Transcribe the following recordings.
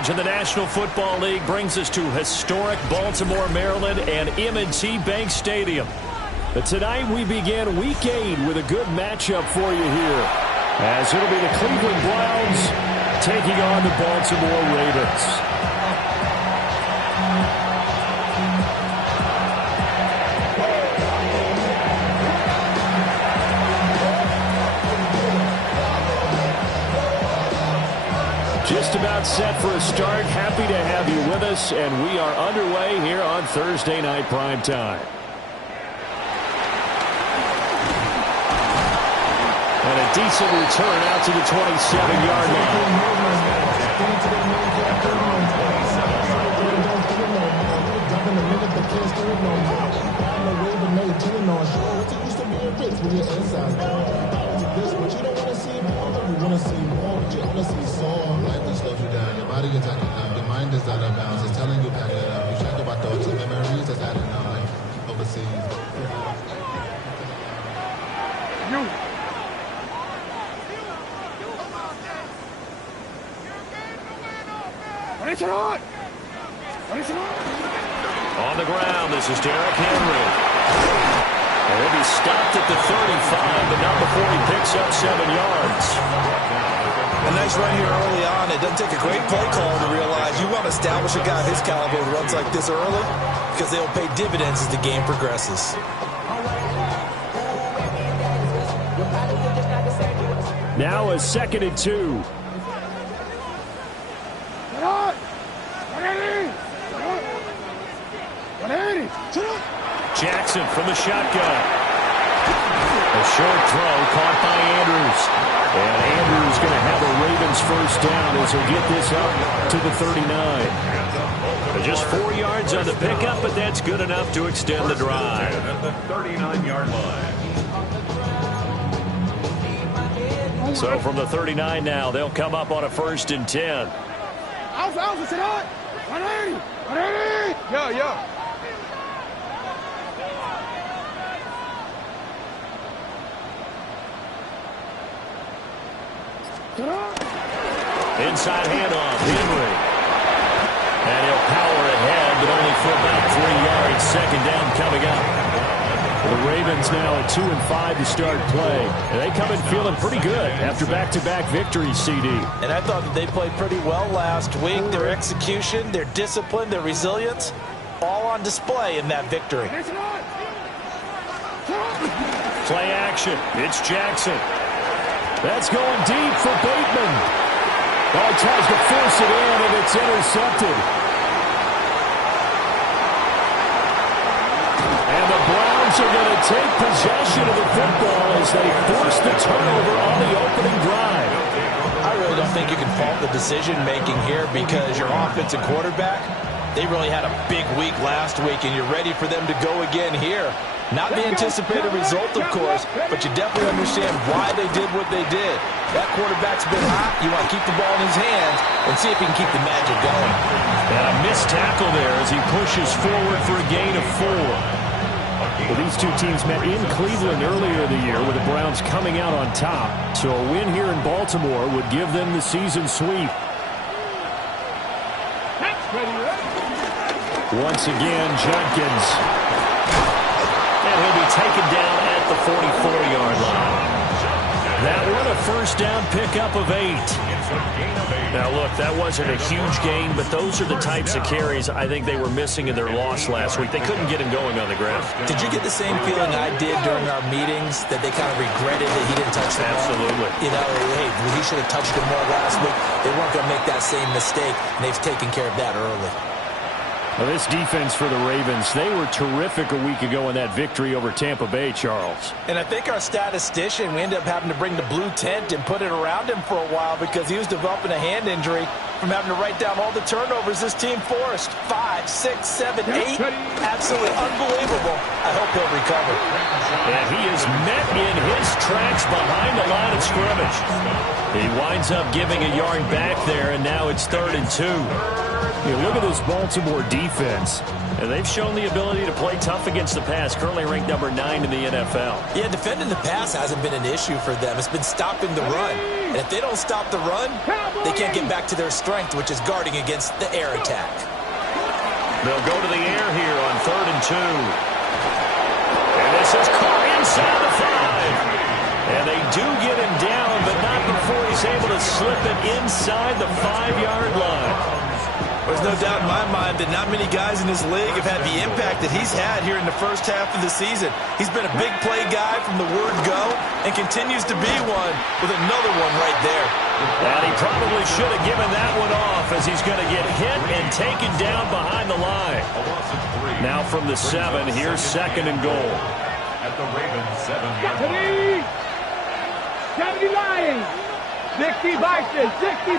coverage in the National Football League brings us to historic Baltimore, Maryland and M&T Bank Stadium. But tonight we begin Week 8 with a good matchup for you here, as it'll be the Cleveland Browns taking on the Baltimore Ravens. Just about set for a start. Happy to have you with us, and we are underway here on Thursday Night Prime Time. And a decent return out to the 27-yard line. Your body is acting up. Your mind is out of bounds. It's telling you pack it up. You check about thoughts and memories that's adding up like overseas. On the ground, this is Derrick Henry. And he'll be stopped at the 35, but not before he picks up 7 yards. A nice run here early on. It doesn't take a great play call to realize you want to establish a guy of his caliber who runs like this early, because they'll pay dividends as the game progresses. Now a 2nd and 2. Jackson from the shotgun. A short throw caught by Andrews. And Andrews going to have a Ravens first down as he'll get this up to the 39. Just 4 yards on the pickup, but that's good enough to extend the drive. At the 39-yard line. So from the 39 now, they'll come up on a 1st and 10. Yeah. Inside handoff, Henry. And he'll power ahead, but only for about 3 yards. 2nd down coming up. The Ravens now at 2-5 to start play. And they come in feeling pretty good after back-to-back victories, CD. And I thought that they played pretty well last week. Their execution, their discipline, their resilience, all on display in that victory. Play action. It's Jackson. That's going deep for Bateman. Oh, he tries to force it in, and it's intercepted. And the Browns are going to take possession of the football as they force the turnover on the opening drive. I really don't think you can fault the decision-making here, because your offense and quarterback, they really had a big week last week, and you're ready for them to go again here. Not the anticipated result, of course, but you definitely understand why they did what they did. That quarterback's been hot. You want to keep the ball in his hands and see if he can keep the magic going. And a missed tackle there as he pushes forward for a gain of 4. Well, these two teams met in Cleveland earlier in the year with the Browns coming out on top. So a win here in Baltimore would give them the season sweep. Once again, Jenkins. And he'll be taken down at the 44-yard line. That one a first down pickup of 8. Now, look, that wasn't a huge gain, but those are the types of carries I think they were missing in their loss last week. They couldn't get him going on the ground. Did you get the same feeling I did during our meetings, that they kind of regretted that he didn't touch the ball? Absolutely. You know, hey, he should have touched it more last week. They weren't going to make that same mistake, and they've taken care of that early. Well, this defense for the Ravens, they were terrific a week ago in that victory over Tampa Bay, Charles. And I think our statistician, we ended up having to bring the blue tent and put it around him for a while because he was developing a hand injury from having to write down all the turnovers this team forced. 5, 6, 7, 8. Absolutely unbelievable. I hope he'll recover. And he is met in his tracks behind the line of scrimmage. He winds up giving a yard back there, and now it's 3rd and 2. You look at this Baltimore defense, and they've shown the ability to play tough against the pass, currently ranked number 9 in the NFL. Yeah, defending the pass hasn't been an issue for them. It's been stopping the run. And if they don't stop the run, they can't get back to their strength, which is guarding against the air attack. They'll go to the air here on 3rd and 2. And this is caught inside the 5. And they do get him down, but not before he's able to slip it inside the 5-yard line. There's no doubt in my mind that not many guys in this league have had the impact that he's had here in the first half of the season. He's been a big play guy from the word go and continues to be one with another one right there. And he probably should have given that one off as he's going to get hit and taken down behind the line. Now from the 7, here's 2nd and goal. At the Ravens 7-yard line. 70 Lions, 60 Vikings, 60.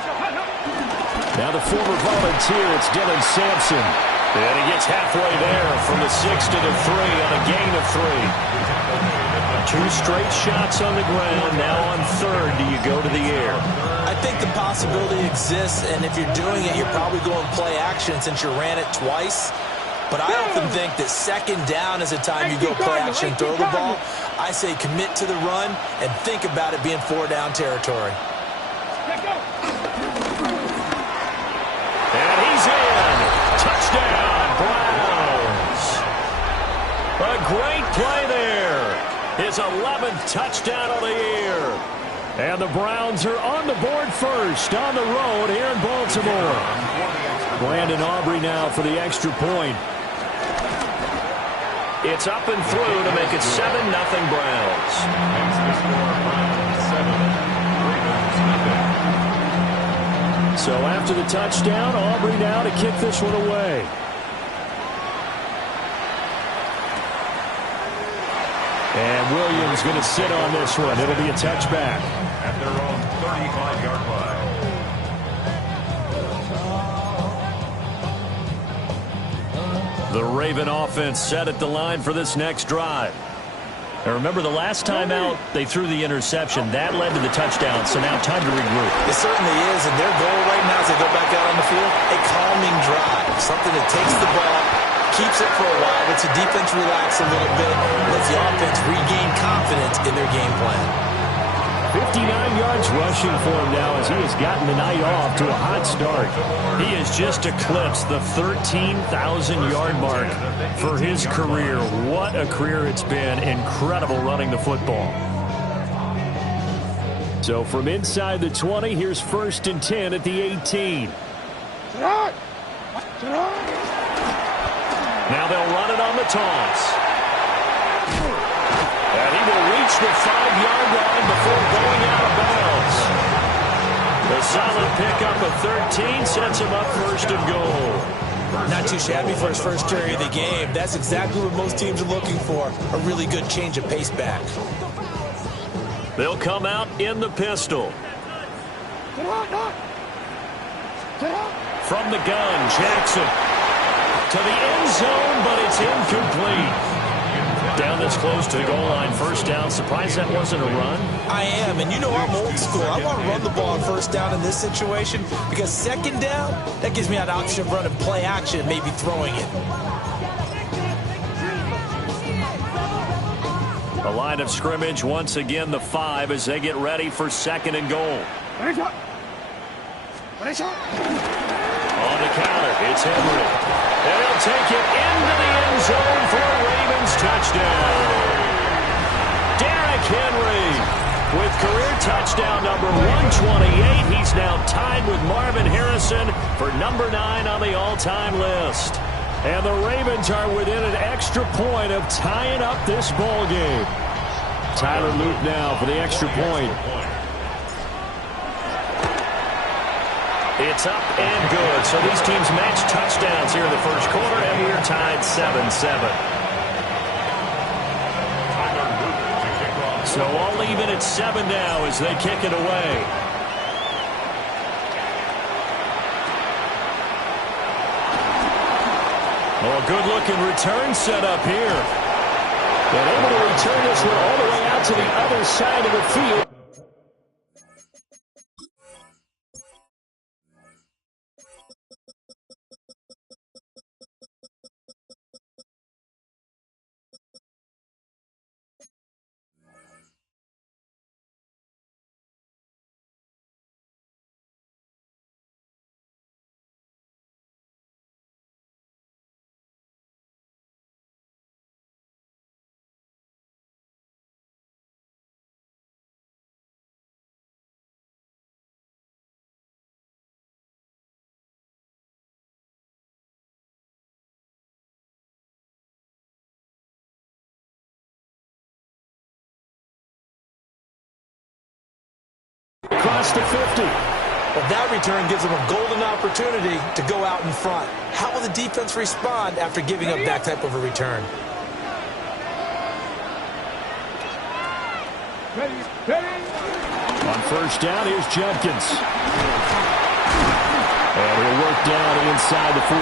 Now the former volunteer, it's Dylan Sampson. And he gets halfway there from the 6 to the 3 on a gain of 3. 2 straight shots on the ground. Now on 3rd, do you go to the air? I think the possibility exists, and if you're doing it, you're probably going play action since you ran it twice. But I often think that 2nd down is a time you go play action and throw the ball. I say commit to the run and think about it being 4-down territory. And he's in. Touchdown, Browns. A great play there. His 11th touchdown on the year. And the Browns are on the board first on the road here in Baltimore. Brandon Aubrey now for the extra point. It's up and through to make it 7-0 Browns. So after the touchdown, Aubrey now to kick this one away. And Williams going to sit on this one. It'll be a touchback. At their own 35-yard line. The Raven offense set at the line for this next drive. Now remember, the last time out, they threw the interception. That led to the touchdown, so now time to regroup. It certainly is, and their goal right now as they go back out on the field, a calming drive. Something that takes the ball, keeps it for a while, lets the defense relax a little bit, lets the offense regain confidence in their game plan. 59 yards rushing for him now as he has gotten the night off to a hot start. He has just eclipsed the 13,000-yard mark for his career. What a career it's been. Incredible running the football. So from inside the 20, here's 1st and 10 at the 18. Now they'll run it on the toss. And he will reach the 5-yard line before going out of bounds. The solid pickup of 13 sets him up 1st and goal. Not too shabby for his first carry of the game. That's exactly what most teams are looking for, a really good change of pace back. They'll come out in the pistol. From the gun, Jackson to the end zone, but it's incomplete. Down this close to the goal line, 1st down. Surprised that wasn't a run? I am, and you know I'm old school. I want to run the ball on 1st down in this situation because 2nd down, that gives me an option of running play action, maybe throwing it. The line of scrimmage, once again, the 5 as they get ready for 2nd and goal. On the counter, it's Henry. And he'll take it into the end zone for a Ravens touchdown. Derrick Henry with career touchdown number 128. He's now tied with Marvin Harrison for number 9 on the all-time list. And the Ravens are within an extra point of tying up this ball game. Tyler Luke now for the extra point. It's up and good. So these teams match touchdowns here in the first quarter, and we're tied 7-7. So all even at 7 now as they kick it away. Oh, good-looking return set up here. And able to return this one all the way out to the other side of the field. across the 50. Well, that return gives them a golden opportunity to go out in front. How will the defense respond after giving up that type of a return? On first down, here's Judkins. And he'll work down inside the 45.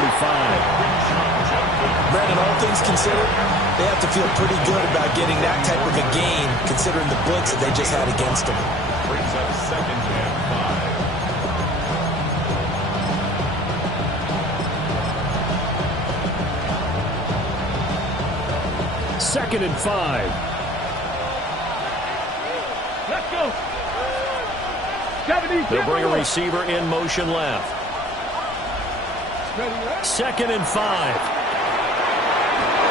Brandon, all things considered, they have to feel pretty good about getting that type of a gain, considering the blitz that they just had against them. Brings up 2nd and 5. 2nd and 5. Let's go. 70. They'll bring a receiver in motion left. 2nd and 5.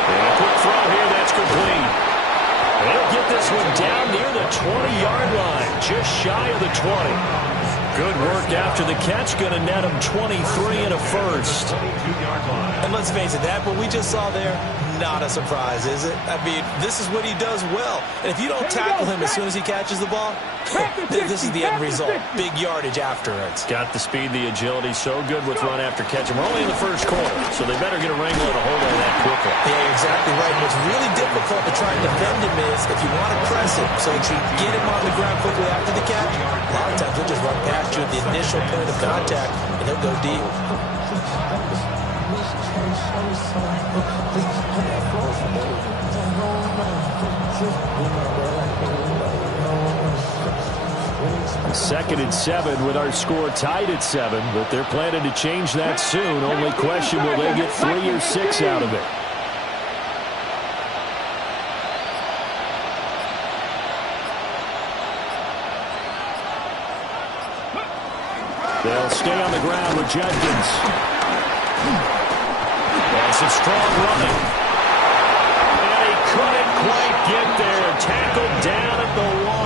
And a quick throw here, that's complete. They'll get this one down near the 20-yard line, just shy of the 20. Good work after the catch, going to net him 23 and a first. And let's face it, that what we just saw there, not a surprise, is it? I mean, this is what he does well. And if you don't tackle him as soon as he catches the ball, this is the end result. Big yardage after it. Got the speed, the agility, so good with run after catch. We're only in the first quarter, so they better get a wrangle and a hold on that quickly. Yeah, you're exactly right. And what's really difficult to try and defend him is if you want to press him so that you get him on the ground quickly after the catch, a lot of times he'll just run past you at the initial point of contact, and he'll go deep. Second and 7 with our score tied at 7, but they're planning to change that soon. Only question, will they get 3 or 6 out of it? They'll stay on the ground with Judkins. That's a strong running. And he couldn't quite get there. Tackled down at the 1.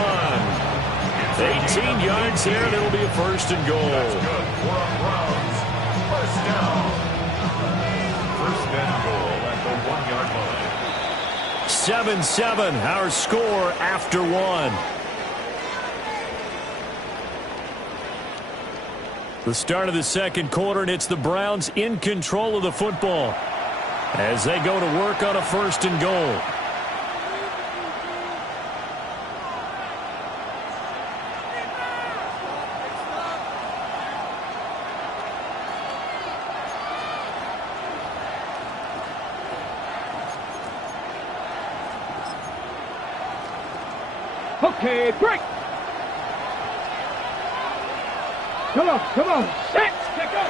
18 yards there, and it'll be a 1st and goal. That's good for a Browns. 1st down. 1st and goal at the 1-yard line. 7-7, our score after 1. The start of the second quarter, and it's the Browns in control of the football as they go to work on a 1st and goal. Okay, break. Come on. Set. Go.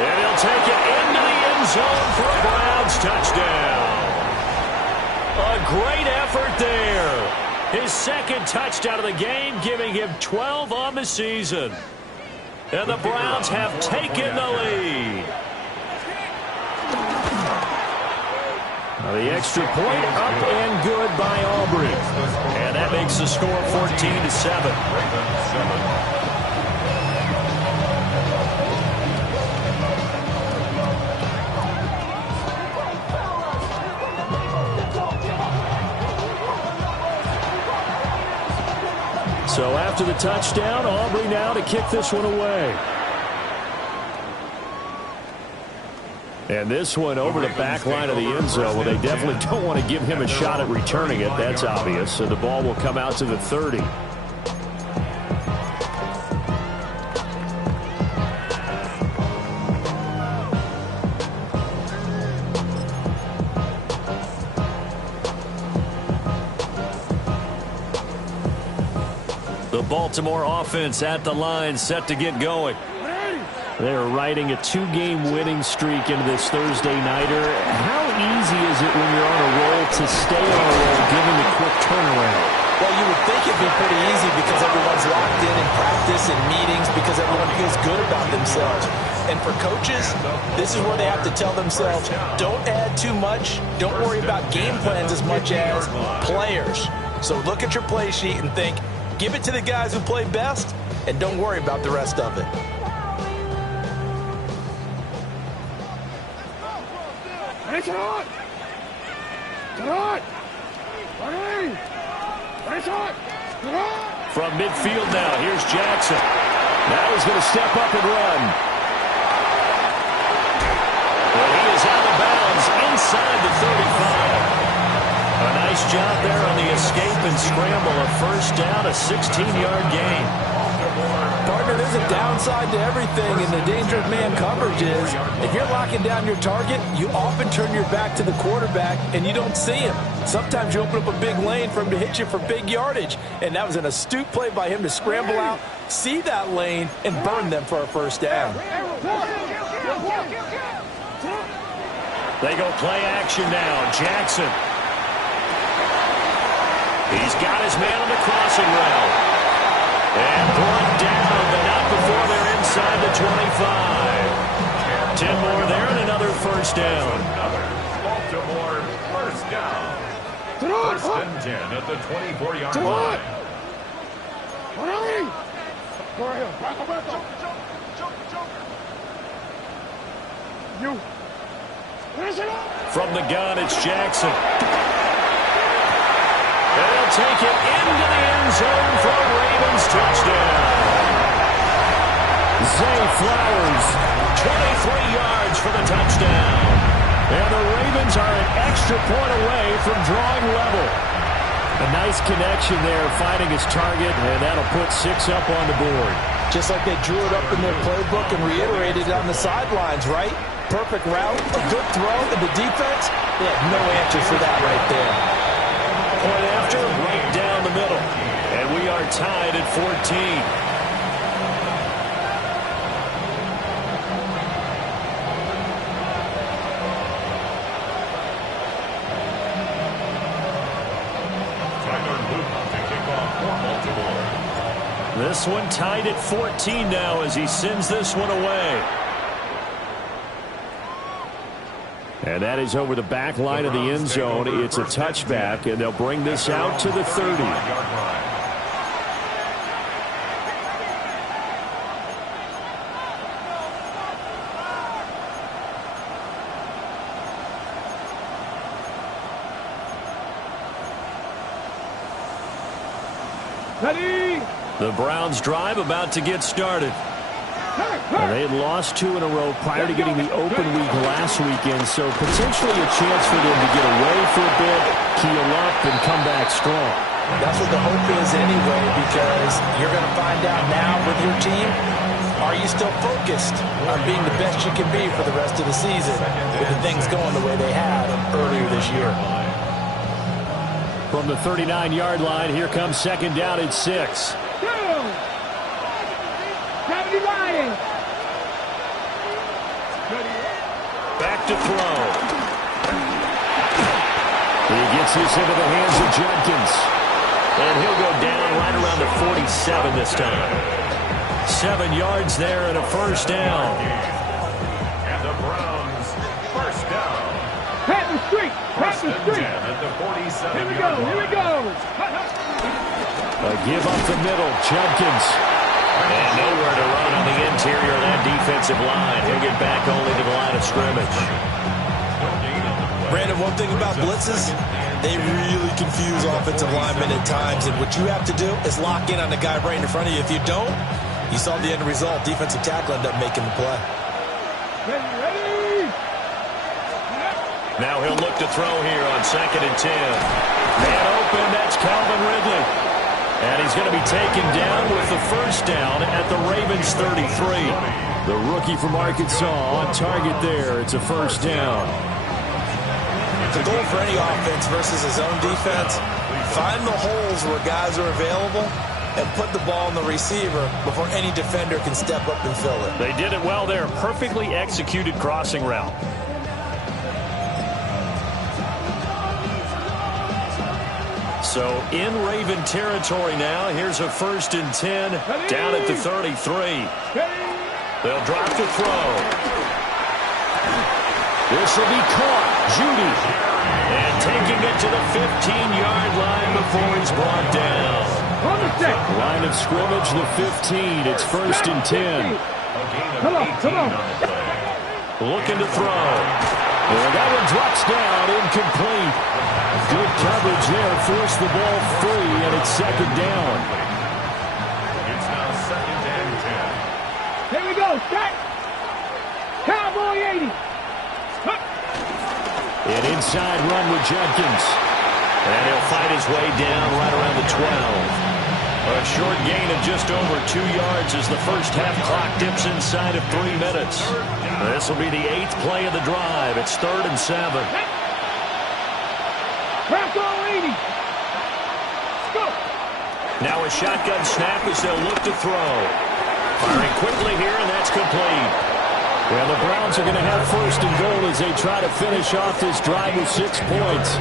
And he'll take it into the end zone for a Browns touchdown. A great effort there. His 2nd touchdown of the game, giving him 12 on the season. And the Browns have taken the lead. Now the extra point up and good by Aubrey. And that makes the score 14-7. So after the touchdown, Aubrey now to kick this one away. And this one over the back line of the end zone. Well, they definitely don't want to give him a shot at returning it. That's obvious. So the ball will come out to the 30. The Baltimore offense at the line, set to get going. They're riding a 2-game winning streak into this Thursday nighter. How easy is it when you're on a roll to stay on a roll given the quick turnaround? Well, you would think it'd be pretty easy because everyone's locked in practice and meetings because everyone feels good about themselves. And for coaches, this is where they have to tell themselves, don't add too much, don't worry about game plans as much as players. So look at your play sheet and think, give it to the guys who play best, and don't worry about the rest of it. Press on! Get on! Press on! Get on! From midfield now, here's Jackson. Now he's going to step up and run. Well, he is out of bounds inside the 35. A nice job there on the escape and scramble. A first down, a 16-yard gain. Partner, there's a downside to everything, and the danger of man coverage is if you're locking down your target, you often turn your back to the quarterback, and you don't see him. Sometimes you open up a big lane for him to hit you for big yardage, and that was an astute play by him to scramble out, see that lane, and burn them for a first down. They go play action now. Jackson. He's got his man on the crossing route. And brought down, but not before they're inside the 25. 10 more there and another first down. Baltimore first down. First and 10 at the 24-yard line. From the gun, it's Jackson. They'll take it into the end zone for a Ravens touchdown. Zay Flowers, 23 yards for the touchdown. And the Ravens are an extra point away from drawing level. A nice connection there, finding his target, and that'll put 6 up on the board. Just like they drew it up in their playbook and reiterated it on the sidelines, right? Perfect route, a good throw, and the defense, they had no answer for that right there. Point after, right down the middle. And we are tied at 14. This one tied at 14 now as he sends this one away. And that is over the back line of the end zone. It's a touchback, and they'll bring this out to the 30. Ready? The Browns drive about to get started. They had lost 2 in a row prior to getting the open week last weekend, so potentially a chance for them to get away for a bit, keel up, and come back strong. That's what the hope is anyway, because you're going to find out now with your team, are you still focused on being the best you can be for the rest of the season with the things going the way they have earlier this year? From the 39-yard line, here comes second down at 6. Back to throw. He gets this into the hands of Jenkins. And he'll go down right around the 47 this time. 7 yards there and a first down. And the Browns first down. Pat the street. Pat the street. At the 47. Here we go. Here we go. A give up the middle. Jenkins. And nowhere to run on the interior of that defensive line. He'll get back only to the line of scrimmage. Brandon, one thing about blitzes, they really confuse offensive linemen at times, and what you have to do is lock in on the guy right in front of you. If you don't, you saw the end result. Defensive tackle ended up making the play. Ready. Now he'll look to throw here on 2nd and 10. Man open, that's Calvin Ridley. And he's going to be taken down with the first down at the Ravens 33. The rookie from Arkansas on target there. It's a first down. The goal for any offense versus his own defense, find the holes where guys are available and put the ball on the receiver before any defender can step up and fill it. They did it well there. Perfectly executed crossing route. So in Raven territory now. Here's a 1st and 10 down at the 33. They'll drop the throw. This will be caught. Judy. And taking it to the 15-yard line before he's brought down. Line of scrimmage, the 15. It's 1st and 10. Come on. Looking to throw. And that one drops down, incomplete. Good coverage there, forced the ball free, and it's 2nd down. Set. Cowboy 80. An inside run with Jenkins. And he'll fight his way down right around the 12. A short gain of just over 2 yards as the first half clock dips inside of 3 minutes. This will be the 8th play of the drive. It's 3rd and 7. Bronco 80. Go. Now a shotgun snap as they'll look to throw. Firing quickly here, and that's complete. Well, the Browns are going to have 1st and goal as they try to finish off this drive with 6 points.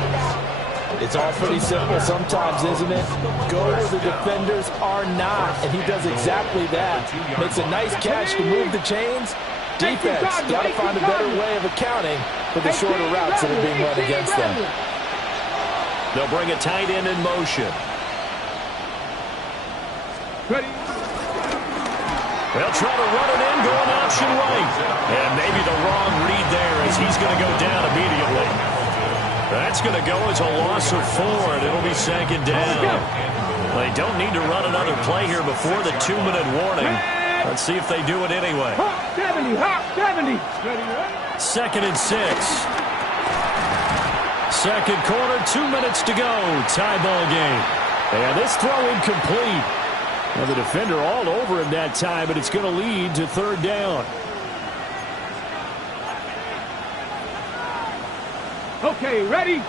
It's all pretty simple sometimes, isn't it? Go where the defenders are not, and he does exactly that. Makes a nice catch to move the chains. Defense got to find a better way of accounting for the shorter routes that are being run against them. They'll bring a tight end in motion. Ready. They'll try to run it in, going option right. And maybe the wrong read there as he's going to go down immediately. That's going to go as a loss of 4, and it'll be 2nd down. They don't need to run another play here before the 2-minute warning. Let's see if they do it anyway. 70, 70. 2nd and 6. Second quarter, 2 minutes to go. Tie ball game. And this throw incomplete. Well, the defender all over him that time, but it's going to lead to 3rd down. Okay, ready?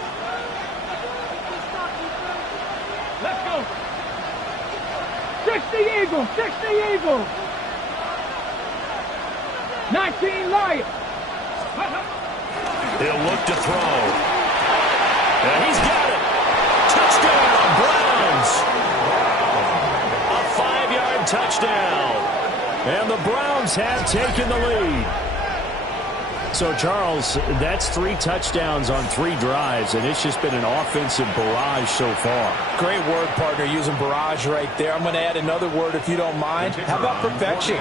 Let's go. 60 Eagles, 60 Eagles. 19 Lions. He'll look to throw. And he's got it. Touchdown, Browns. A 5-yard touchdown. And the Browns have taken the lead. So, Charles, that's 3 touchdowns on 3 drives, and it's just been an offensive barrage so far. Great word, partner, using barrage right there. I'm going to add another word if you don't mind. How about perfection?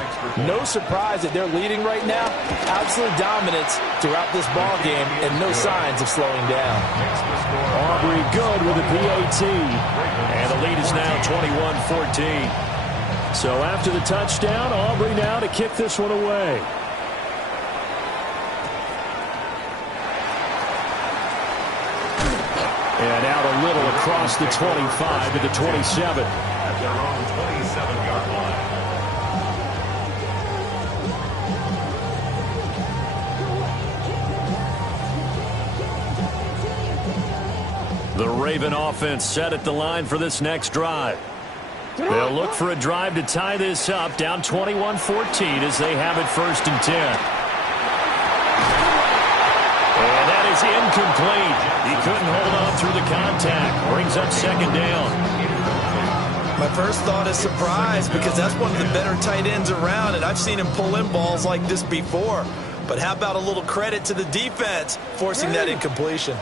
No surprise that they're leading right now. Absolute dominance throughout this ball game and no signs of slowing down. Aubrey good with a PAT. And the lead is now 21-14. So after the touchdown, Aubrey now to kick this one away. And out a little across the 25 to the 27. At their own 27-yard line. The Raven offense set at the line for this next drive. They'll look for a drive to tie this up, down 21-14 as they have it 1st and 10. And that is incomplete. He couldn't hold on through the contact. Brings up 2nd down. My first thought is surprise because that's one of the better tight ends around, and I've seen him pull in balls like this before. But how about a little credit to the defense forcing that incompletion?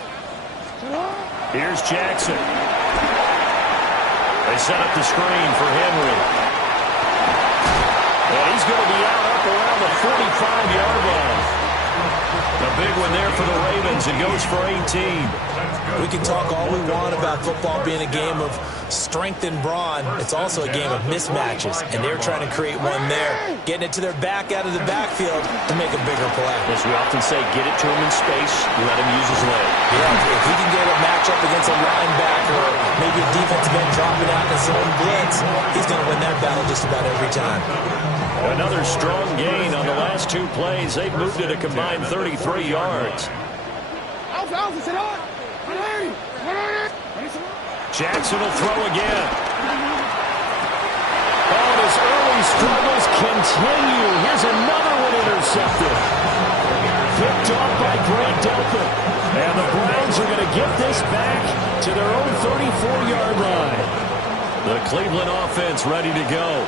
Here's Jackson. They set up the screen for Henry. And he's going to be out up around the 45-yard line. A big one there for the Ravens. It goes for 18. We can talk all we want about football being a game of strength and brawn. It's also a game of mismatches, and they're trying to create one there, getting it to their back out of the backfield to make a bigger play. As we often say, get it to him in space, let him use his leg. Yeah, if he can get a matchup against a linebacker or maybe a defensive end dropping out in zone blitz, he's going to win that battle just about every time. Another strong gain on the last 2 plays. They've moved it a combined 33 yards. Jackson will throw again. And his early struggles continue. Here's another one intercepted. Picked off by Grant Delpit. And the Browns are going to get this back to their own 34-yard line. The Cleveland offense ready to go.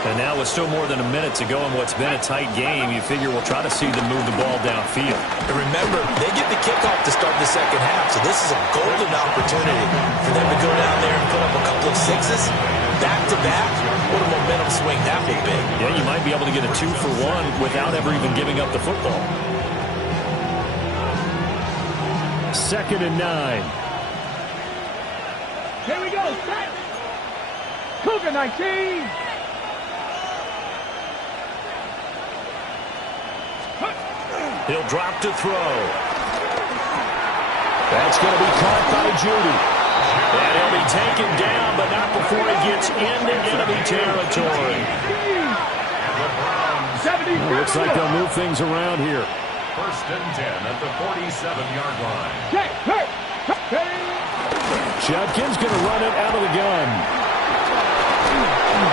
And now with still more than a minute to go in what's been a tight game, you figure we'll try to see them move the ball downfield. And remember, they get the kickoff to start the second half, so this is a golden opportunity for them to go down there and put up a couple of sixes, back-to-back. What a momentum swing that would be. Yeah, you might be able to get a 2-for-1 without ever even giving up the football. 2nd and 9. Here we go. Set. Cougar 19. He'll drop to throw. That's going to be caught by Judy. And he'll be taken down, but not before he gets into enemy territory. Well, looks like they'll move things around here. First and 10 at the 47-yard line. Judkins going to run it out of the gun.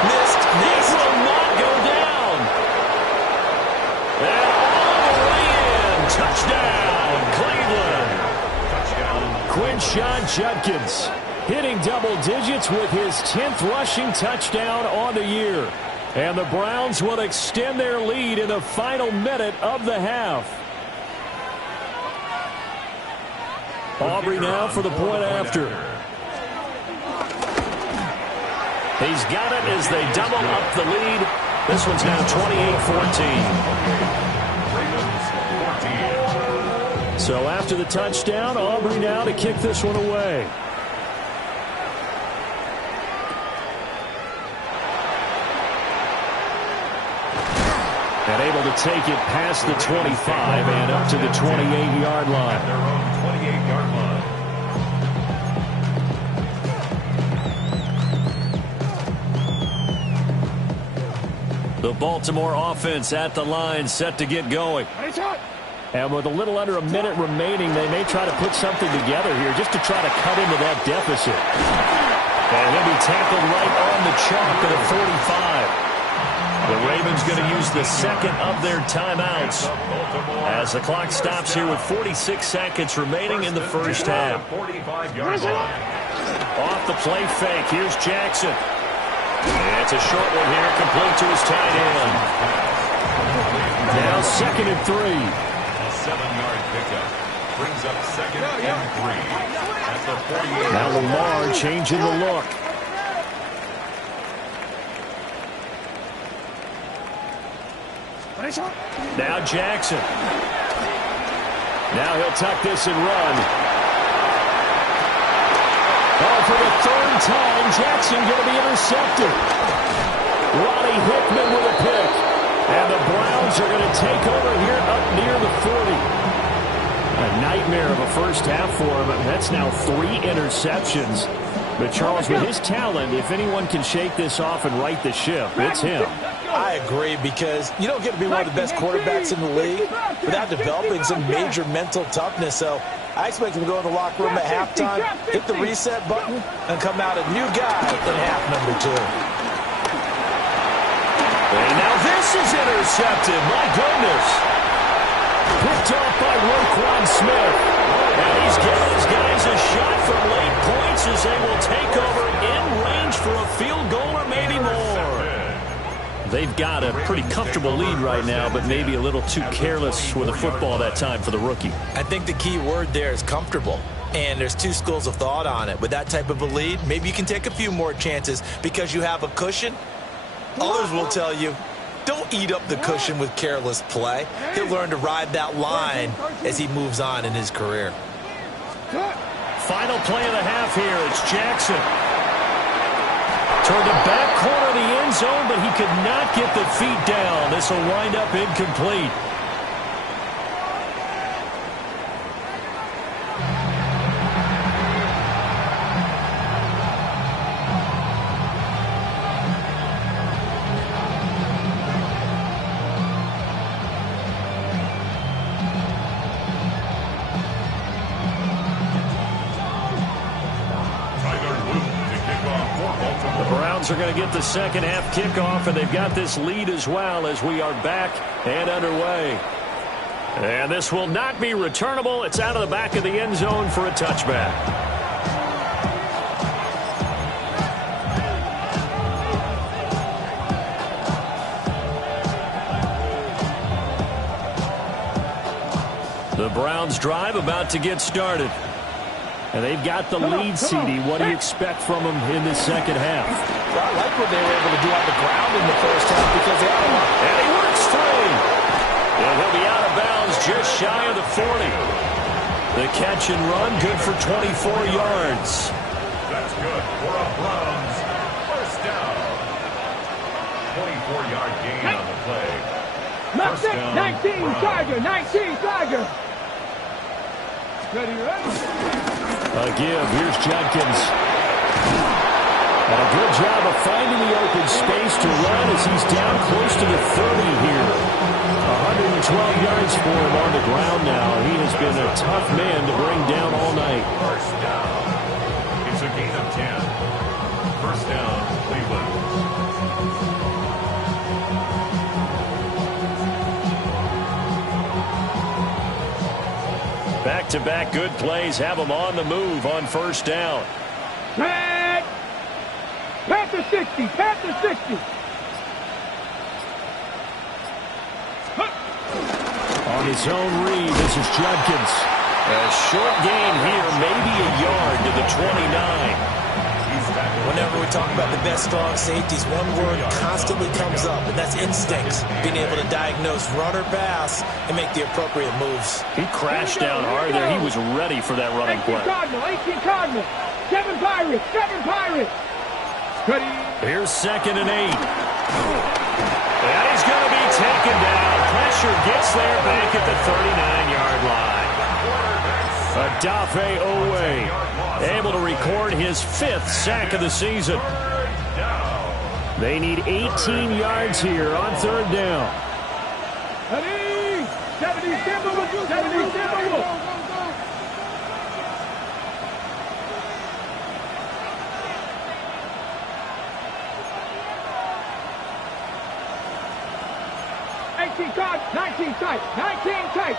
Missed. This will not go down. And all the way in. Touchdown, Cleveland. Quinshon Judkins hitting double digits with his 10th rushing touchdown on the year. And the Browns will extend their lead in the final minute of the half. Aubrey now for the point after. He's got it as they double up the lead. This one's now 28-14. So after the touchdown, Aubrey now to kick this one away. And able to take it past the 25 and up to the 28-yard line. Their own 28-yard line. The Baltimore offense at the line, set to get going. And with a little under a minute remaining, they may try to put something together here just to try to cut into that deficit. And he'll be tackled right on the chalk at a 45. The Ravens going to use the second of their timeouts as the clock stops here with 46 seconds remaining in the first half. 45-yard line. Off the play fake, here's Jackson. It's a short one here, complete to his tight end. Now 2nd and 3. A 7-yard pickup brings up 2nd and 3 at the 48. Now Lamar changing the look. Now Jackson. Now he'll tuck this and run. Oh, for the 3rd time, Jackson going to be intercepted. Ronnie Hickman with a pick. And the Browns are going to take over here up near the 40. A nightmare of a first half for him. That's now 3 interceptions. But Charles, with his talent, if anyone can shake this off and right the ship, it's him. I agree, because you don't get to be one of the best quarterbacks in the league without developing some major mental toughness. So I expect him to go in the locker room at halftime, hit the reset button, and come out a new guy in half number 2. And now this is intercepted. My goodness. Picked off by Roquan Smith. And he's giving his guys a shot for late points as they will take over in range for a field goal or maybe more. They've got a pretty comfortable lead right now, but maybe a little too careless with the football that time for the rookie. I think the key word there is comfortable. And there's 2 schools of thought on it. With that type of a lead, maybe you can take a few more chances because you have a cushion. Others will tell you, don't eat up the cushion with careless play. He'll learn to ride that line as he moves on in his career. Final play of the half here. It's Jackson. Toward the back corner of the end zone, but he could not get the feet down. This will wind up incomplete. Are going to get the second half kickoff, and they've got this lead as well as we are back and underway. And this will not be returnable. It's out of the back of the end zone for a touchback. The Browns drive about to get started. And they've got the lead, CD. What do you expect from them in this second half? Well, I like what they were able to do on the ground in the first half because they had a lot. And he works free. And he'll be out of bounds just shy of the 40. The catch and run, good for 24 yards. That's good for a Browns first down. 24-yard gain on the play. Not 6, 19, Charger, 19, Charger. Ready, ready. A give. Here's Judkins. And a good job of finding the open space to run as he's down close to the 30 here. 112 yards for him on the ground now. He has been a tough man to bring down all night. First down. It's a gain of 10. First down, Cleveland. Back-to-back good plays have him on the move on first down. Panther 60, Panther 60. On his own read, this is Judkins. A short gain here, maybe a yard to the 29. Whenever we talk about the best strong safeties, one word constantly comes up, and that's instincts. Being able to diagnose run or pass and make the appropriate moves. He crashed down hard there. He was ready for that running play. 18 Cardinal, 7 Pirates, 7 Pirates. Ready. Here's 2nd and 8. And he's going to be taken down. Pressure gets there back at the 39-yard line. Adafe Owe able to record his 5th sack of the season. They need 18 yards here on 3rd down. 70. Guard, 19 tight, 19 tight.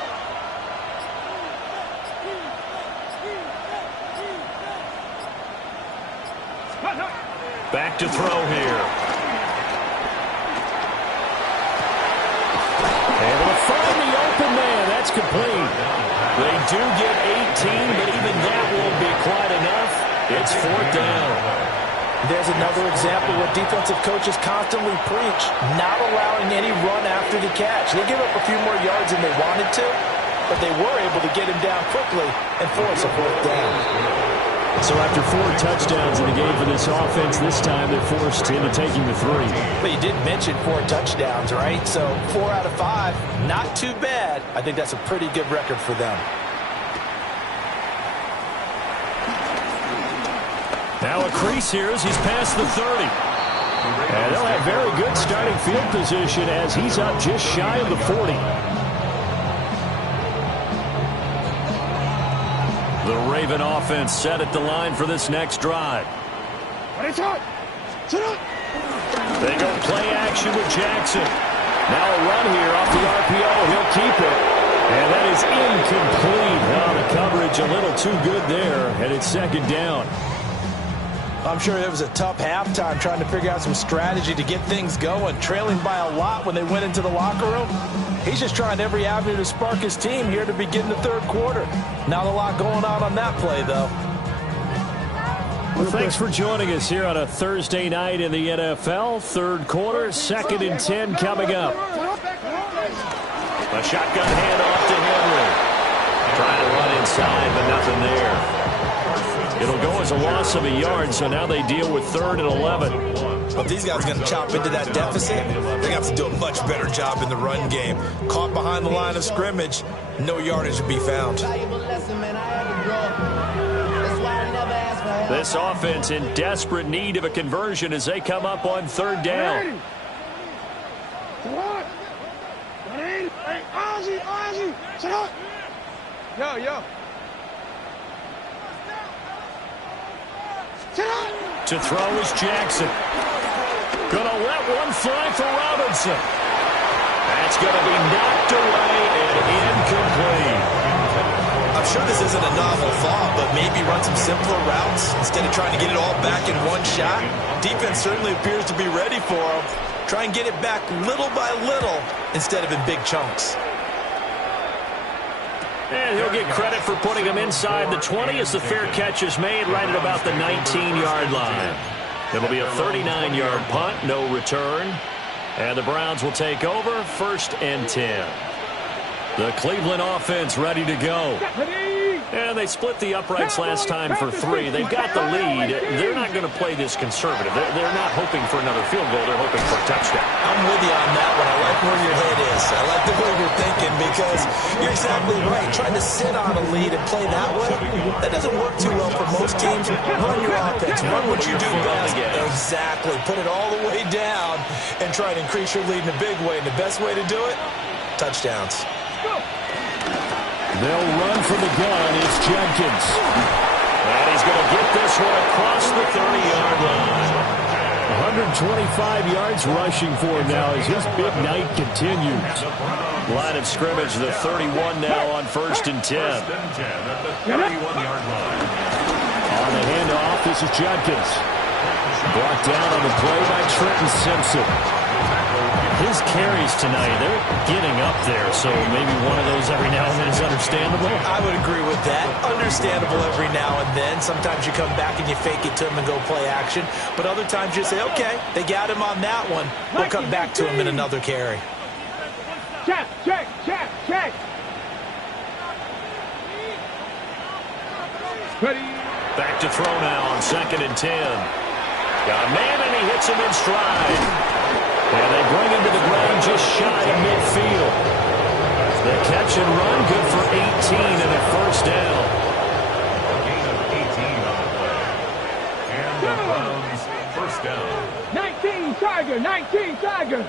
Back to throw here. Able to find the open man. That's complete. They do get 18, but even that won't be quite enough. It's 4th down. There's another example where defensive coaches constantly preach, not allowing any run after the catch. They give up a few more yards than they wanted to, but they were able to get him down quickly and force a 4th down. So after 4 touchdowns in the game for this offense, this time they're forced into taking the 3. But you did mention 4 touchdowns, right? So 4 out of 5, not too bad. I think that's a pretty good record for them. Now a crease here as he's past the 30. And they'll have very good starting field position as he's up just shy of the 40. The Raven offense set at the line for this next drive. They go play action with Jackson. Now a run here off the RPO. He'll keep it. And that is incomplete. Oh, the coverage a little too good there. And it's 2nd down. I'm sure it was a tough halftime trying to figure out some strategy to get things going, trailing by a lot when they went into the locker room. He's just trying every avenue to spark his team here to begin the 3rd quarter. Not a lot going on that play, though. Well, thanks for joining us here on a Thursday night in the NFL. 3rd quarter, 2nd and 10 coming up. A shotgun handoff to Henry. Trying to run inside, but nothing there. It'll go as a loss of a yard, so now they deal with 3rd and 11. Well, if these guys are going to chop into that deficit, they're going to have to do a much better job in the run game. Caught behind the line of scrimmage, no yardage to be found. This offense in desperate need of a conversion as they come up on 3rd down. Yo. To throw is Jackson. Gonna let one fly for Robinson. That's gonna be knocked away and incomplete. I'm sure this isn't a novel thought, but maybe run some simpler routes instead of trying to get it all back in one shot. Defense certainly appears to be ready for him. Try and get it back little by little instead of in big chunks. And he'll get credit for putting him inside the 20 as the fair catch is made right at about the 19-yard line. It'll be a 39-yard punt, no return. And the Browns will take over, 1st and 10. The Cleveland offense ready to go. And they split the uprights last time for 3. They've got the lead. They're not going to play this conservative. They're not hoping for another field goal. They're hoping for a touchdown. I'm with you on that one. I like where your head is. I like the way you're thinking because you're exactly right. Trying to sit on a lead and play that way, that doesn't work too well for most teams. Run your offense. Run what you do best. Exactly. Put it all the way down and try to increase your lead in a big way. And the best way to do it, touchdowns. They'll run from the gun. It's Jenkins. And he's going to get this one across the 30-yard line. 125 yards rushing for him now as his big night continues. Line of scrimmage, the 31 now on 1st and 10. First and 10 at the 31-yard line. On the handoff, this is Jenkins. Brought down on the play by Trenton Simpson. His carries tonight, they're getting up there, so maybe one of those every now and then is understandable. I would agree with that. Understandable every now and then. Sometimes you come back and you fake it to him and go play action. But other times you say, okay, they got him on that one. We'll come back to him in another carry. Check, check, check, check. Ready. Back to throw now on 2nd and 10. Got a man, and he hits him in stride. And they bring him to the ground just shy of midfield. The catch and run, good for 18 and a first down. A gain of 18 on the play. And the Browns first down. 19 Tiger, 19 Tiger.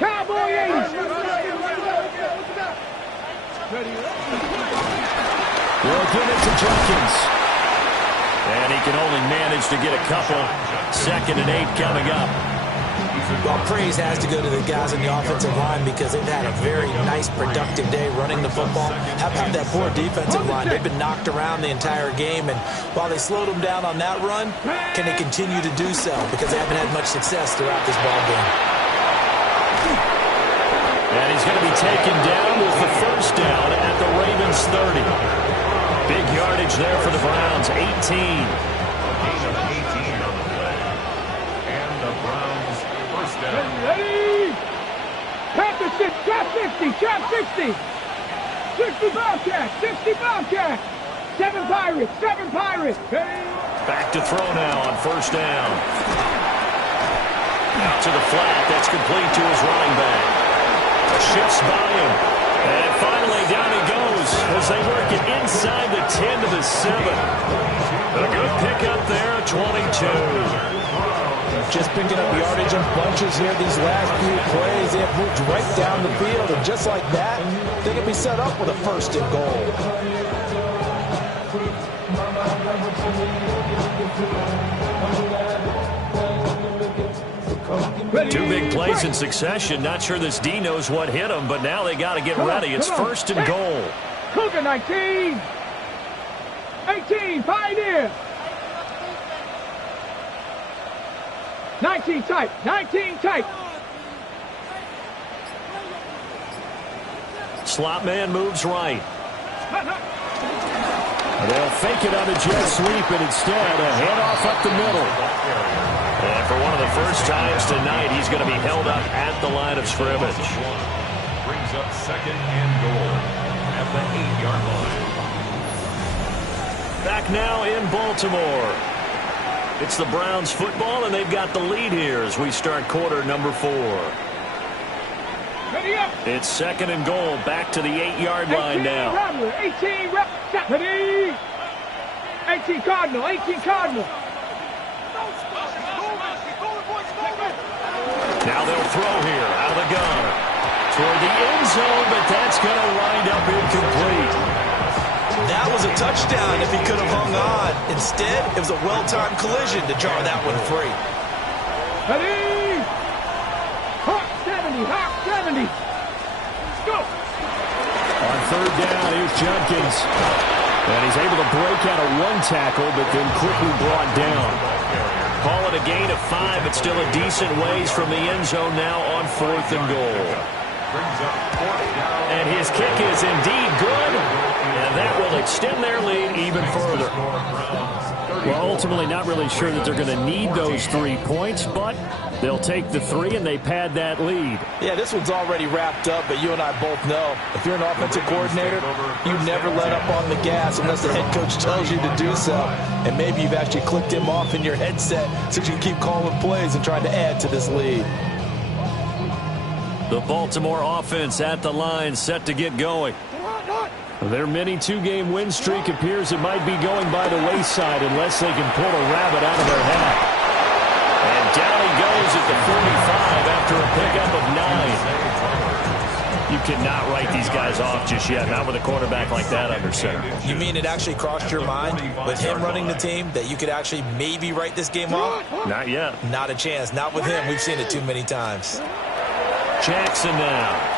Cowboy 80. We'll give it to Jenkins. And he can only manage to get a couple. 2nd and 8 coming up. Well, praise has to go to the guys on the offensive line because they've had a very nice, productive day running the football. How about that poor defensive line? They've been knocked around the entire game, and while they slowed them down on that run, can they continue to do so? Because they haven't had much success throughout this ball game. And he's going to be taken down with the first down at the Ravens 30. Big yardage there for the Browns, 18. A gain of 18 on the play. And the Browns first down. Ready. Panther 6, trap 60, trap 60. 60 Bobcat, 60 Bobcat. 7 Pirates, 7 Pirates. Ready. Back to throw now on 1st down. Out to the flat, that's complete to his running back. Shifts by him. And finally down he goes as they work it inside the 10 to the 7. A good pickup there, 22. Just picking up yardage in bunches here these last few plays. They have moved right down the field, and just like that, they can be set up with a 1st and goal. Two big plays in succession. Not sure this D knows what hit him, but now they got to get ready. It's 1st and goal. Cougar 19. 18, Pioneer. 19 tight, 19 tight. Slot man moves right. They'll fake it on a jet sweep, and instead a handoff up the middle. And for one of the first times tonight, he's going to be held up at the line of scrimmage. Brings up 2nd and goal at the 8-yard line. Back now in Baltimore. It's the Browns football, and they've got the lead here as we start quarter number 4. Ready up. It's 2nd and goal, back to the 8-yard line now. 18 ready. 18 Cardinal, 18 Cardinal. Now they'll throw here out of the gun toward the end zone, but that's going to wind up incomplete. That was a touchdown if he could have hung on. Instead, it was a well-timed collision to jar that one free. Ready? Hawk 70, Hawk 70. Let's go. On 3rd down, here's Jenkins. And he's able to break out of one tackle, but then quickly brought down. Call it a gain of 5, but still a decent ways from the end zone now on 4th and goal. And his kick is indeed good, and that will extend their lead even further. Well, ultimately not really sure that they're going to need those 3 points, but they'll take the 3 and they pad that lead. Yeah, this one's already wrapped up, but you and I both know if you're an offensive coordinator, you never let up on the gas unless the head coach tells you to do so. And maybe you've actually clicked him off in your headset so you can keep calling plays and trying to add to this lead. The Baltimore offense at the line, set to get going. Their mini 2-game win streak appears it might be going by the wayside unless they can pull a rabbit out of their hat. And down he goes at the 45 after a pickup of 9. You cannot write these guys off just yet, not with a quarterback like that under center. You mean it actually crossed your mind with him running the team that you could actually maybe write this game off? Not yet. Not a chance. Not with him. We've seen it too many times. Jackson now.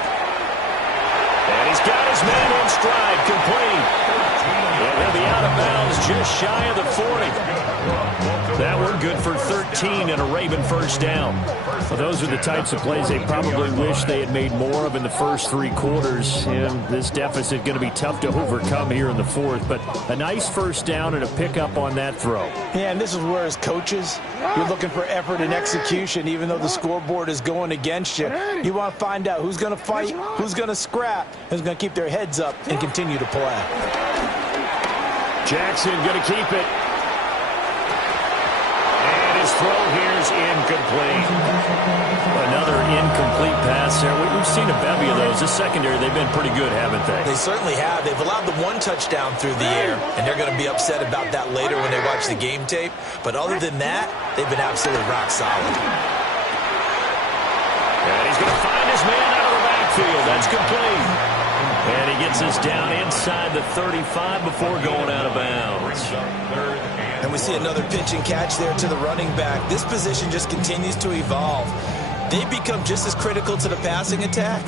And he's got his man in stride, complete. And he'll be out of bounds just shy of the 40. That one good for 13 and a Raven first down. Well, those are the types of plays they probably wish they had made more of in the first 3 quarters. And this deficit going to be tough to overcome here in the 4th. But a nice first down and a pickup on that throw. Yeah, and this is where as coaches, you're looking for effort and execution even though the scoreboard is going against you. You want to find out who's going to fight, who's going to scrap, who's going to keep their heads up and continue to play. Jackson going to keep it. And his throw here's incomplete. Another incomplete pass there. We've seen a bevy of those. This secondary, they've been pretty good, haven't they? They certainly have. They've allowed the 1 touchdown through the air, and they're going to be upset about that later when they watch the game tape. But other than that, they've been absolutely rock solid. And he's going to find his man out of the backfield. That's complete. And he gets us down inside the 35 before going out of bounds. And we see another pitch and catch there to the running back. This position just continues to evolve. They become just as critical to the passing attack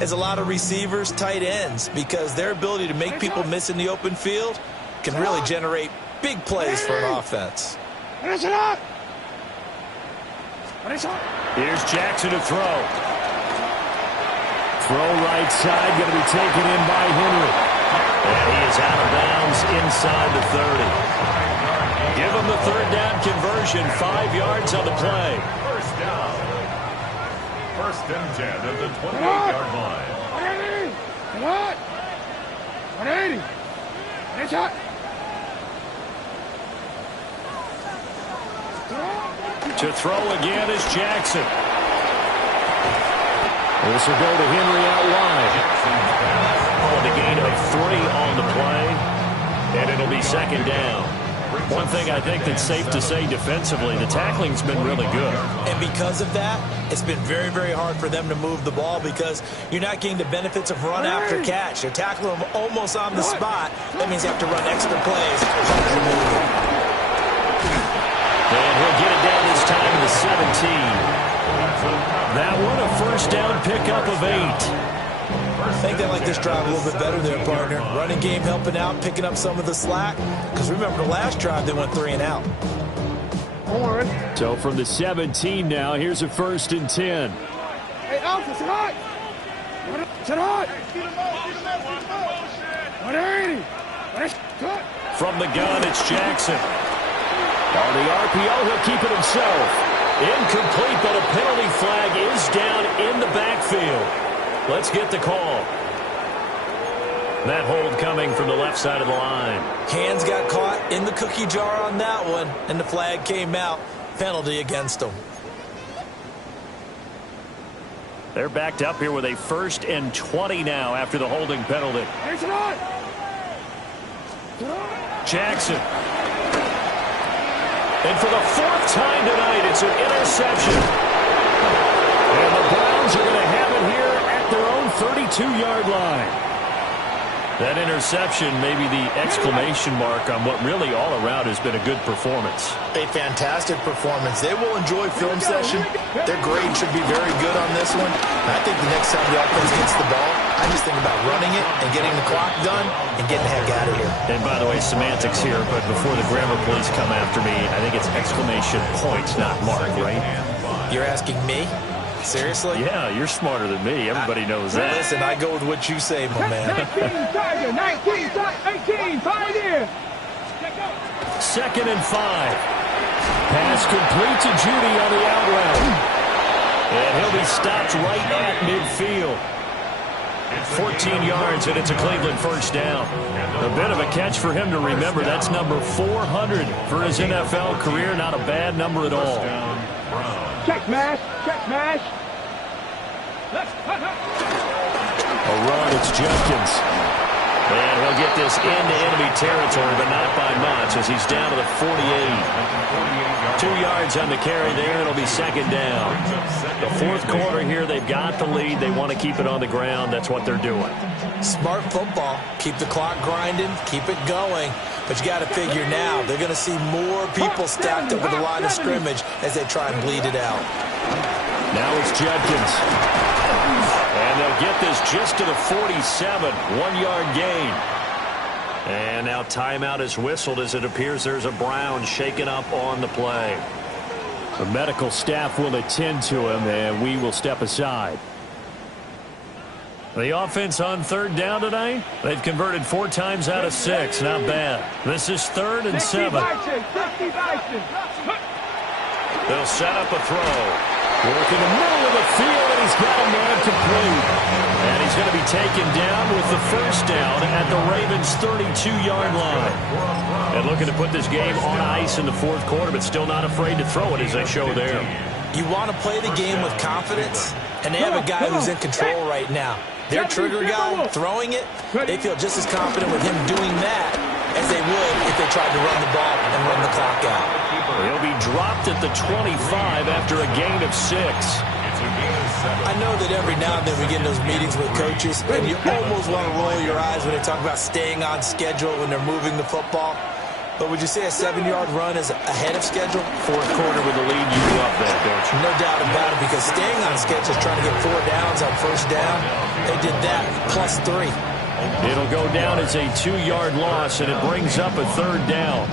as a lot of receivers, tight ends, because their ability to make people miss in the open field can really generate big plays for an offense. Here's Jackson to throw. Throw right side, going to be taken in by Henry. And he is out of bounds inside the 30. Give him the 3rd down conversion, 5 yards on the play. First down. 1st and 10 at the 28-yard line. 180. It's hot. To throw again is Jackson. This will go to Henry out wide. Oh, the gain of 3 on the play. And it'll be 2nd down. One thing I think that's safe to say defensively, the tackling's been really good. And because of that, it's been very, very hard for them to move the ball because you're not getting the benefits of run after catch. They're tackling them almost on the spot. That means you have to run extra plays. And he'll get it down this time to the 17. That one a first down pickup of 8. I think they like this drive a little bit better there, partner. Running game helping out, picking up some of the slack. Because remember, the last drive, they went 3 and out. So from the 17 now, here's a 1st and 10. Hey, Alpha, sit hot. Sit hot. 180. From the gun, it's Jackson. On the RPO, he'll keep it himself. Incomplete, but a penalty flag is down in the backfield. Let's get the call. That hold coming from the left side of the line. Hands got caught in the cookie jar on that one, and the flag came out. Penalty against them. They're backed up here with a 1st and 20 now after the holding penalty. Jackson. And for the 4th time tonight, it's an interception. And the Browns are going to have it here at their own 32-yard line. That interception may be the exclamation mark on what really all around has been a good performance. A fantastic performance. They will enjoy film session. Their grade should be very good on this one. And I think the next time the offense gets the ball, I just think about running it and getting the clock done and getting the heck out of here. And by the way, semantics here, but before the grammar police come after me, I think it's exclamation points, not mark, right? You're asking me? Seriously? Yeah, you're smarter than me. Everybody knows that. Listen, I go with what you say, my man. 19 Tiger, 19 Tiger, 19, Pioneer. 2nd and 5. Pass complete to Judy on the out route. And he'll be stopped right at midfield. 14 yards, and it's a Cleveland first down. A bit of a catch for him to remember. That's number 400 for his NFL career. Not a bad number at all. Check mash. Check mash. A run, it's Jenkins. And he'll get this into enemy territory, but not by much as he's down to the 48. 2 yards on the carry there. It'll be 2nd down. The 4th quarter here, they've got the lead. They want to keep it on the ground. That's what they're doing. Smart football. Keep the clock grinding. Keep it going. But you got to figure now they're going to see more people stacked up with the line of scrimmage as they try and bleed it out. Now it's Jenkins. And they'll get this just to the 47. 1-yard gain. And now timeout is whistled as it appears there's a Brown shaken up on the play. The medical staff will attend to him, and we will step aside. The offense on 3rd down tonight, they've converted 4 times out of 6. Not bad. This is 3rd and 7. They'll set up a throw. Working the middle of the field, and he's got a man complete. And he's going to be taken down with the first down at the Ravens' 32-yard line. And looking to put this game on ice in the 4th quarter, but still not afraid to throw it as they show there. You want to play the game with confidence, and they have a guy who's in control right now. Their trigger guy throwing it, they feel just as confident with him doing that as they would if they tried to run the ball and run the clock out. He'll be dropped at the 25 after a gain of 6. I know that every now and then we get in those meetings with coaches, and you almost want to roll your eyes when they talk about staying on schedule when they're moving the football. But would you say a 7-yard run is ahead of schedule? 4th quarter with the lead, you love that, don't you? No doubt about it, because staying on schedule is trying to get 4 downs on first down. They did that plus 3. It'll go down as a 2-yard loss, and it brings up a 3rd down.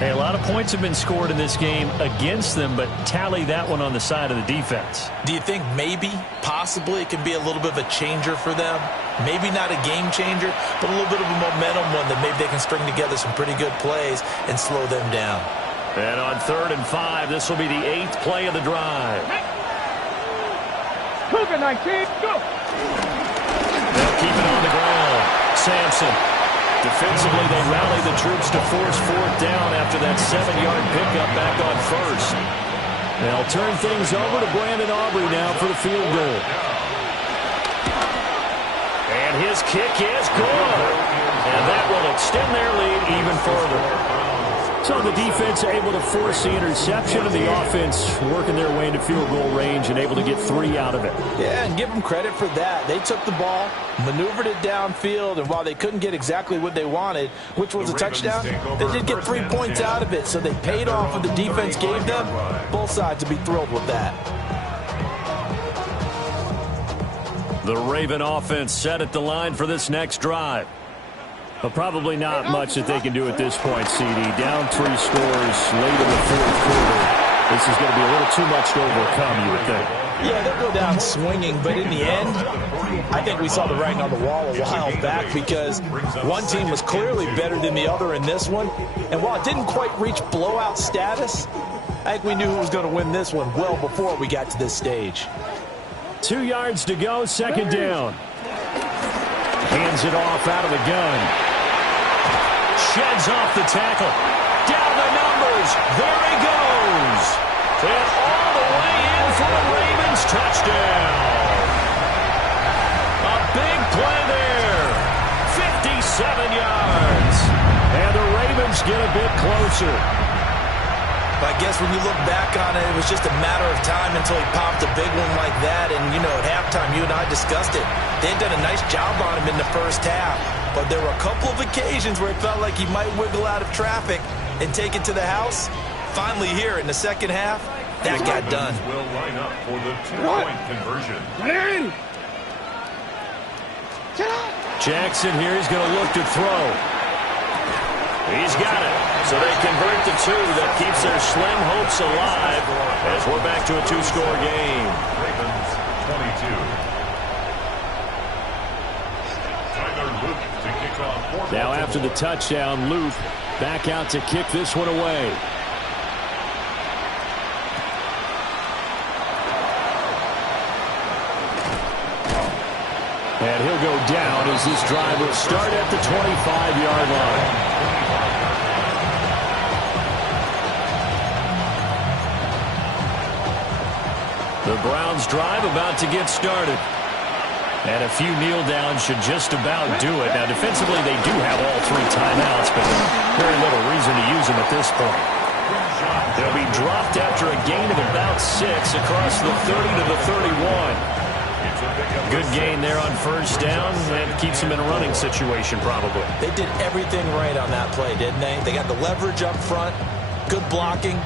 Hey, a lot of points have been scored in this game against them, but tally that one on the side of the defense. Do you think maybe, possibly, it can be a little bit of a changer for them? Maybe not a game changer, but a little bit of a momentum one that maybe they can string together some pretty good plays and slow them down. And on 3rd and 5, this will be the 8th play of the drive. Cougar 19, go! They'll keep it on the ground. Sampson. Defensively, they rally the troops to force 4th down after that 7-yard pickup back on 1st. They'll turn things over to Brandon Aubrey now for the field goal. And his kick is good. And that will extend their lead even further. So the defense able to force the interception, and the offense working their way into field goal range and able to get 3 out of it. Yeah, and give them credit for that. They took the ball, maneuvered it downfield, and while they couldn't get exactly what they wanted, which was a touchdown, they did get 3 points out of it, so they paid off what the defense gave them. Both sides will be thrilled with that. The Raven offense set at the line for this next drive. But probably not much that they can do at this point, CD. Down 3 scores late in the 4th quarter. This is going to be a little too much to overcome, you would think. Yeah, they'll go down swinging, but in the end, I think we saw the writing on the wall a while back because one team was clearly better than the other in this one. And while it didn't quite reach blowout status, I think we knew who was going to win this one well before we got to this stage. 2 yards to go, 2nd down. Hands it off out of the gun. Sheds off the tackle. Down the numbers. There he goes. And all the way in for the Ravens touchdown. A big play there. 57 yards. And the Ravens get a bit closer. I guess when you look back on it, it was just a matter of time until he popped a big one like that. And, you know, at halftime, you and I discussed it. They had done a nice job on him in the first half. But there were a couple of occasions where it felt like he might wiggle out of traffic and take it to the house. Finally here in the second half, that got done. Will line up for the 2-point conversion. Jackson here is going to look to throw. He's got it. So they convert the 2. That keeps their slim hopes alive as we're back to a 2-score game. Ravens 22. Tyler Luke to kick off Now after the touchdown, Loop back out to kick this one away. And he'll go down as this drive will start at the 25-yard line. The Browns drive about to get started. And a few kneel downs should just about do it. Now defensively they do have all 3 timeouts, but very little reason to use them at this point. They'll be dropped after a gain of about 6 across the 30 to the 31. Good gain there on first down, and keeps them in a running situation probably. They did everything right on that play, didn't they? They got the leverage up front, good blocking,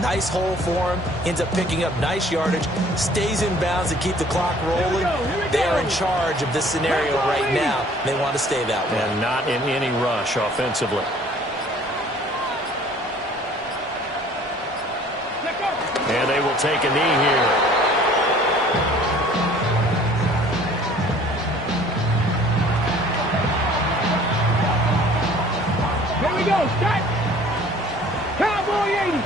nice hole for him, ends up picking up nice yardage, stays in bounds to keep the clock rolling. They're in charge of this scenario right now. They want to stay that way. And not in any rush offensively. And they will take a knee here. Go, start. Cowboy 80.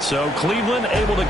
So Cleveland able to come